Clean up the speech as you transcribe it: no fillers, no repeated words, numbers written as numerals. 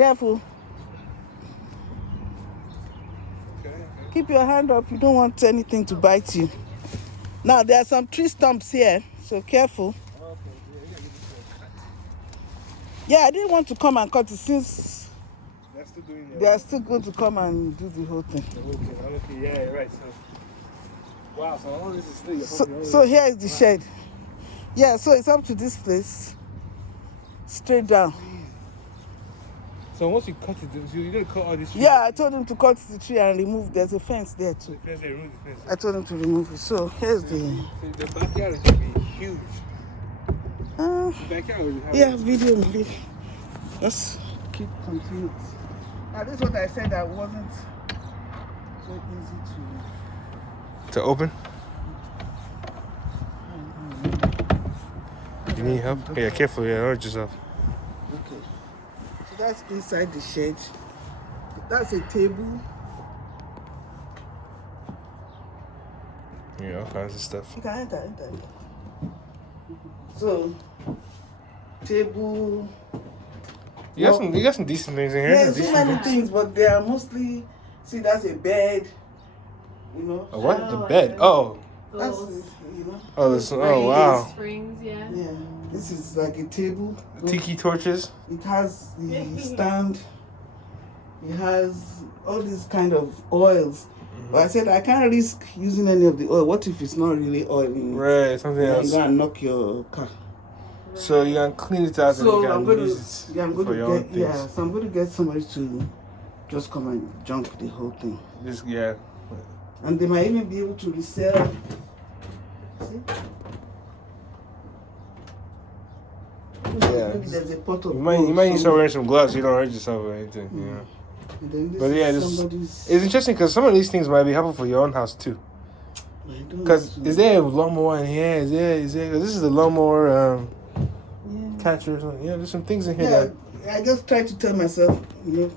Careful. Okay. Keep your hand up. You don't want anything to bite you. Now, there are some tree stumps here, so careful. Okay. Yeah, this one cut. Yeah, I didn't want to come and cut it since They're still doing it. they are still going to come and do the whole thing. Okay. Yeah, you're right. So, wow. So all this is still. So here is the shed. Yeah, so it's up to this place. Straight down. So once you cut it, you're gonna cut all this tree. Yeah, I told him to cut the tree and remove. There's a fence there too. The fence, remove the fence. I told him to remove it. So here's the. So the backyard is gonna be huge. The backyard will have. Yeah, video maybe. Let's keep continuing. Now this is what I said that wasn't so easy To open. You need help? Yeah, careful. Yeah, hurt yourself. Okay. So that's inside the shed. That's a table. Yeah, all kinds of stuff. You can enter. So, table. You got some decent things in here. Yeah, so many things, but they are mostly. See, that's a bed. You know. A what? A bed. Oh. That's Those you know. Oh, this. Oh, wow. springs, yeah. Yeah. This is like a table. Tiki torches. It has the stand. It has all these kind of oils. But I said I can't risk using any of the oil. What if it's not really oil in it? Right, something You're else. gonna knock your car. So you can clean it out and you can use it for your own things. So I'm going to get somebody to just come and junk the whole thing. Just yeah. And they might even be able to resell. See? Yeah. Maybe there's a pot of You might need to start wearing some gloves so you don't hurt yourself or anything. You know. And then this But yeah, somebody's. it's interesting because some of these things might be helpful for your own house too. Because is there a lawnmower in here? Is there? Because this is the lawnmower catcher. Yeah, there's some things in here Yeah, that. I just try to tell myself, you know,